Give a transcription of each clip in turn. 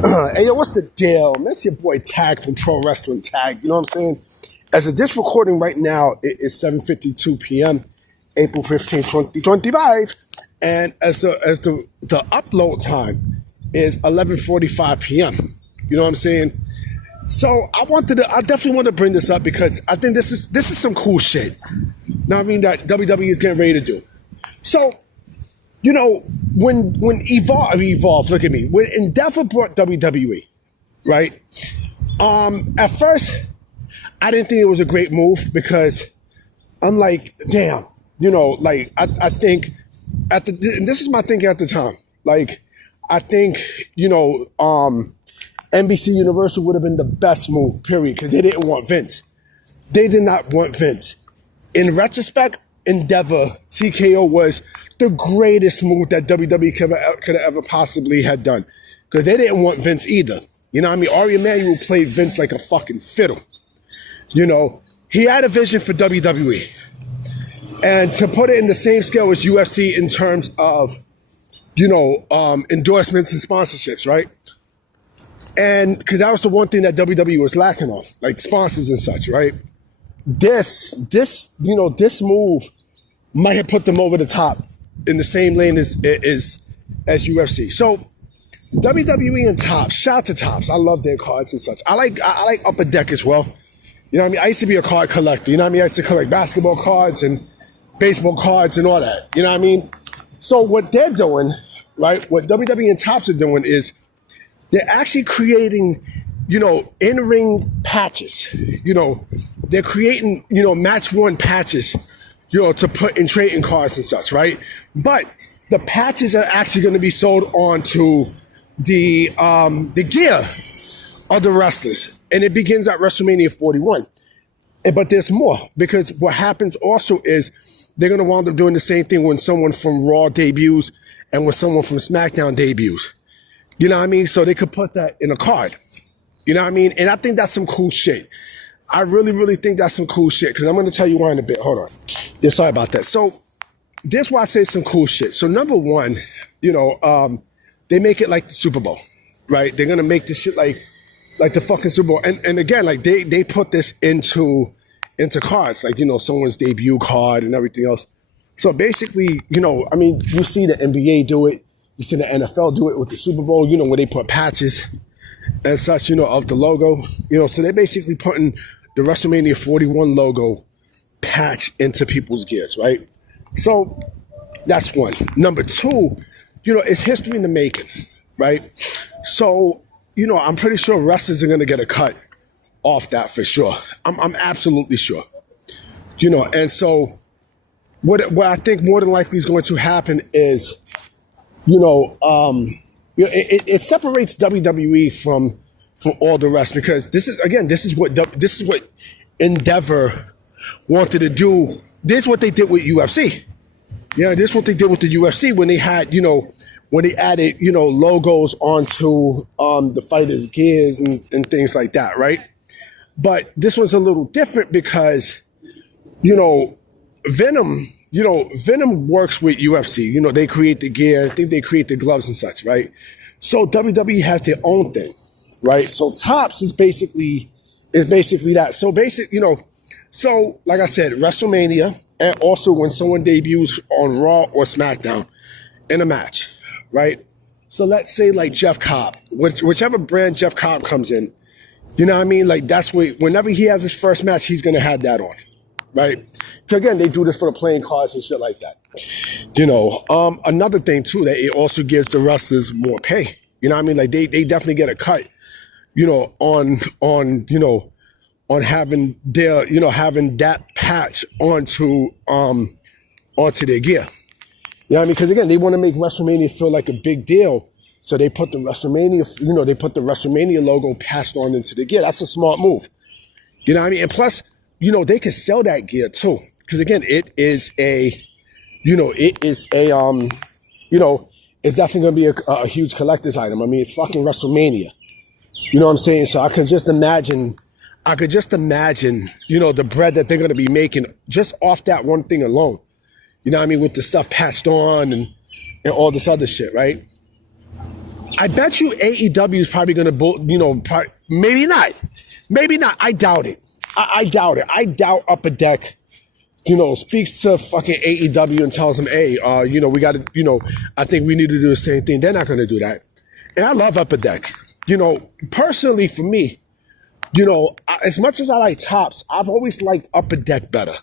Hey, yo, what's the deal? That's your boy Tag from Pro Wrestling Tag. You know what I'm saying? As of this recording right now, it is 7:52 p.m., April 15, 2025. And as the upload time is 11:45 p.m. You know what I'm saying? So I definitely want to bring this up because I think this is some cool shit. Now I mean that WWE is getting ready to do. So, you know, when Evolve, look at me. When Endeavor brought WWE, right? At first, I didn't think it was a great move because I'm like, damn, you know, like I think this is my thinking at the time. Like, I think, you know, NBC Universal would have been the best move, period, because they didn't want Vince. They did not want Vince. In retrospect, Endeavor, TKO was the greatest move that WWE could have ever possibly had done. Because they didn't want Vince either. You know what I mean? Ari Emanuel played Vince like a fucking fiddle. You know, he had a vision for WWE. And to put it in the same scale as UFC in terms of, you know, endorsements and sponsorships, right? And because that was the one thing that WWE was lacking on, like sponsors and such, right? This move might have put them over the top in the same lane as UFC. So WWE and Topps, shout out to Topps. I love their cards and such. I like Upper Deck as well. You know what I mean? I used to be a card collector. You know what I mean? I used to collect basketball cards and baseball cards and all that. You know what I mean? So what they're doing, right? What WWE and Topps are doing is they're actually creating, you know, in-ring patches. You know, they're creating, you know, match-worn patches, you know, to put in trading cards and such, right? But the patches are actually going to be sold onto the gear of the wrestlers. And it begins at WrestleMania 41. But there's more, because what happens also is they're going to wind up doing the same thing when someone from Raw debuts and when someone from SmackDown debuts. You know what I mean? So they could put that in a card. You know what I mean? And I think that's some cool shit. I really, really think that's some cool shit, because I'm going to tell you why in a bit. Hold on. Yeah, sorry about that. So this is why I say some cool shit. So number one, you know, they make it like the Super Bowl, right? They're going to make this shit like the fucking Super Bowl. And again, like they put this into cards, like, you know, someone's debut card and everything else. So basically, you know, I mean, you see the NBA do it. You see the NFL do it with the Super Bowl, you know, where they put patches and such, you know, of the logo. You know, so they're basically putting the WrestleMania 41 logo patch into people's gears, right? So that's one. Number two, you know, it's history in the making, right? So, you know, I'm pretty sure wrestlers are going to get a cut off that for sure. I'm absolutely sure. You know, and so what I think more than likely is going to happen is, you know, it separates WWE from all the rest, because this is what Endeavor wanted to do. This is what they did with UFC. Yeah, this is what they did with the UFC when they had, you know, when they added, you know, logos onto the fighters' gears and things like that, right? But this was a little different because, you know, Venom works with UFC. You know, they create the gear. I think they create the gloves and such, right? So WWE has their own thing, right? So Topps is basically that. So you know, so like I said, WrestleMania, and also when someone debuts on Raw or SmackDown in a match, right? So let's say like Jeff Cobb, whichever brand Jeff Cobb comes in, you know what I mean? Like that's whenever he has his first match, he's gonna have that on. Right? So again, they do this for the playing cards and shit like that. You know, another thing too, that it also gives the wrestlers more pay. You know what I mean? Like they definitely get a cut, you know, on having their, you know, having that patch onto their gear. You know what I mean? Because again, they want to make WrestleMania feel like a big deal. So they put the WrestleMania logo patched on into the gear. That's a smart move. You know what I mean? And plus, you know, they can sell that gear too. Because again, it's definitely going to be a huge collector's item. I mean, it's fucking WrestleMania. You know what I'm saying? So I could just imagine, you know, the bread that they're going to be making just off that one thing alone. You know what I mean? With the stuff patched on and all this other shit, right? I bet you AEW is probably going to, maybe not. Maybe not. I doubt it. I doubt it. I doubt Upper Deck, speaks to fucking AEW and tells them, hey, we got to, I think we need to do the same thing. They're not going to do that. And I love Upper Deck. Personally for me, as much as I like Topps, I've always liked Upper Deck better.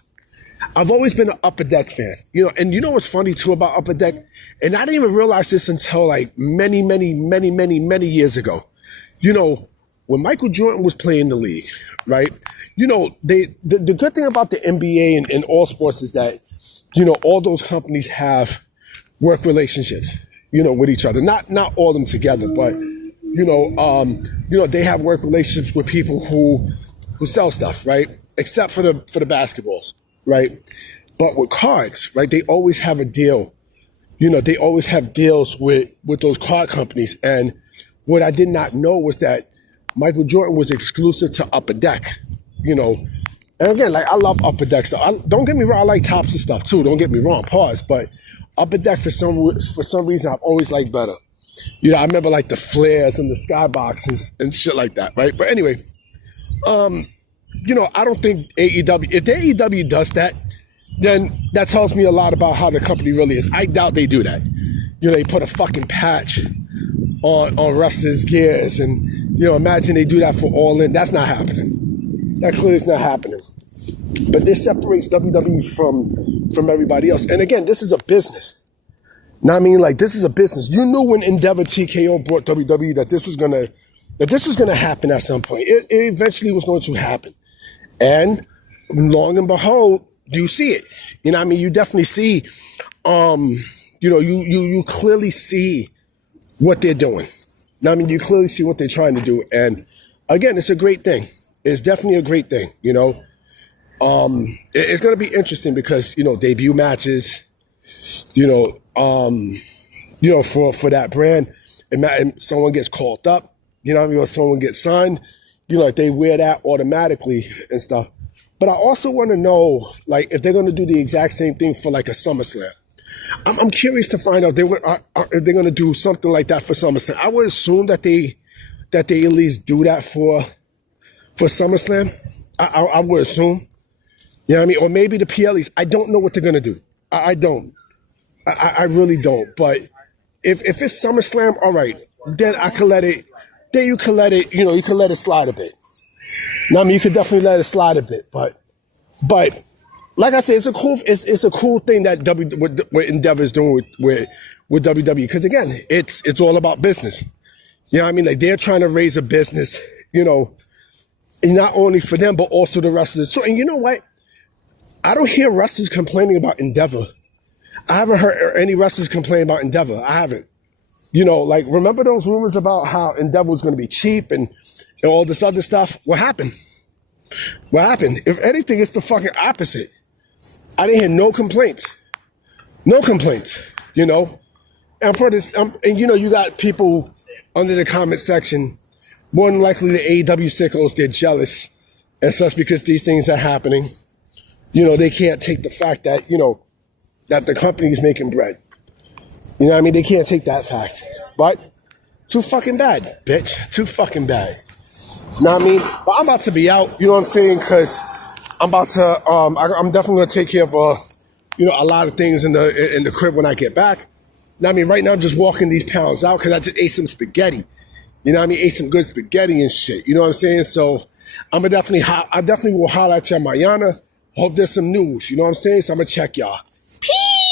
I've always been an Upper Deck fan, and you know what's funny too about Upper Deck? And I didn't even realize this until like many years ago. When Michael Jordan was playing the league, right? The good thing about the NBA and all sports is that, all those companies have work relationships, with each other. Not all of them together, but, they have work relationships with people who sell stuff, right? Except for the basketballs, right? But with cards, right, they always have a deal. They always have deals with those card companies. And what I did not know was that Michael Jordan was exclusive to Upper Deck, And again, like, I love Upper Deck stuff. Don't get me wrong, I like Topps and stuff too. Don't get me wrong, pause. But Upper Deck, for some reason, I've always liked better. I remember like the flares and the skyboxes and shit like that, right? But anyway, I don't think AEW, if the AEW does that, then that tells me a lot about how the company really is. I doubt they do that. They put a fucking patch on wrestlers' gears, and imagine they do that for All In. That's not happening. That clearly is not happening. But this separates WWE from everybody else. And again, this is a business. Now, I mean, like, this is a business. You knew when Endeavor TKO bought WWE that this was gonna happen at some point. It eventually was going to happen. And long and behold, you see it. You definitely see, you clearly see what they're doing. Now, you clearly see what they're trying to do. And again, it's a great thing. It's definitely a great thing, It's going to be interesting because, debut matches, for that brand, and someone gets called up, or someone gets signed, they wear that automatically and stuff. But I also want to know, like, if they're going to do the exact same thing for like a SummerSlam. I'm curious to find out if they're going to do something like that for SummerSlam. I would assume that they at least do that for SummerSlam. I would assume. Or maybe the PLEs. I don't know what they're going to do. I don't. I really don't. But if it's SummerSlam, all right, then I could let it. Then you could let it. You could let it slide a bit. Now, you could definitely let it slide a bit. But like I said, it's a cool thing that what Endeavor is doing with WWE, because again, it's all about business. Like, they're trying to raise a business. Not only for them but also the wrestlers too. And you know what? I don't hear wrestlers complaining about Endeavor. I haven't heard any wrestlers complain about Endeavor. I haven't. Like, remember those rumors about how Endeavor was going to be cheap and all this other stuff? What happened? What happened? If anything, it's the fucking opposite. I didn't hear no complaints. No complaints, And for this, you got people under the comment section, more than likely the AEW sickos, they're jealous and such because these things are happening. They can't take the fact that, that the company is making bread. They can't take that fact. But too fucking bad, bitch. Too fucking bad. But I'm about to be out, you know what I'm saying? Because I'm about to, I'm definitely going to take care of, a lot of things in the crib when I get back. Right now I'm just walking these pounds out because I just ate some spaghetti. Ate some good spaghetti and shit. You know what I'm saying? So I definitely will holler at y'all mañana. Hope there's some news. You know what I'm saying? So I'm going to check y'all. Peace!